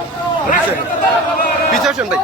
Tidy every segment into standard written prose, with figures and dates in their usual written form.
তোমার আমার পিছাছেন ভাই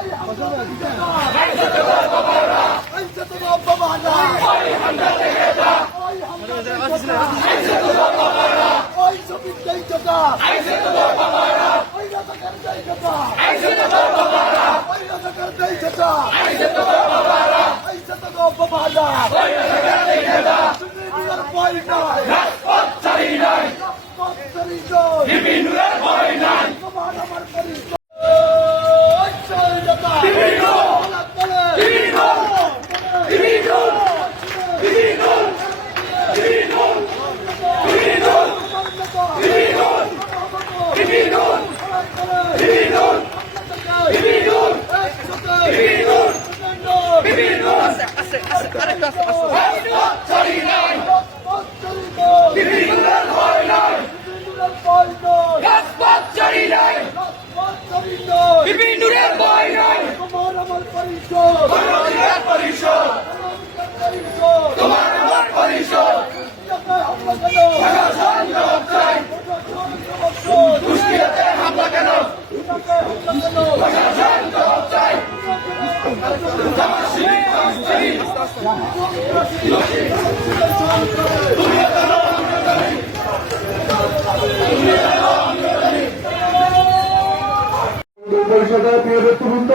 পরিষদের প্রিয় ব্যক্তিবৃন্দ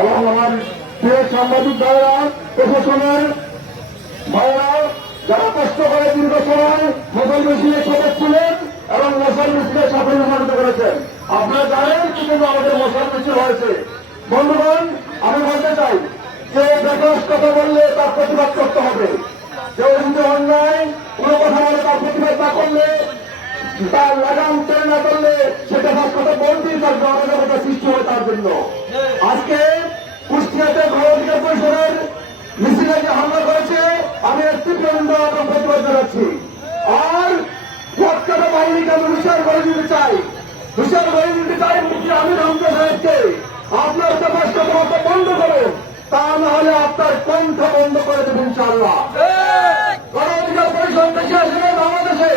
এবং আমার প্রিয় সাংবাদিক ভাইরা, প্রশাসনের ভাইরা, যারা কষ্ট করে দীর্ঘ সময় মোবাইল মিছিলের সদস্য ছিলেন এবং মশাল মিছিলের সাফল্য মনোনীত করেছেন। আপনারা জানেন কিন্তু আমাদের মশাল মিছিল হয়েছে। বন্ধুগণ, আমি বলতে চাই যে বেকার কথা বললে তার প্রতিবাদ করতে হবে। কেউ যদি অন্যায় কোনো কথা বলে তার প্রতিবাদ না করলে, তার লাগাম টেনে না করলে সেটা তার কথা বলতেই থাকবে, অরাজকতা সৃষ্টি হয় তার জন্য। আজকে কুষ্টিয়াতে গণঅধিকার পরিষদের মিছিলে যে হামলা করেছে, আমি একটি নিন্দা এবং প্রতিবাদ জানাচ্ছি। আর প্রত্যেক বাহিনীকে আমি হুঁশিয়ার করে দিতে চাই, হুঁশিয়ার করে দিতে চাই মুখ্য আমির হামজা সাহেবকে, আপনার প্রকাশটা তোমাকে বন্ধ করুন, তা না হলে আপনার কণ্ঠ বন্ধ করে দেবেন ইনশাআল্লাহ। গণঅধিকার পরিষদ দেশে আসলে বাংলাদেশে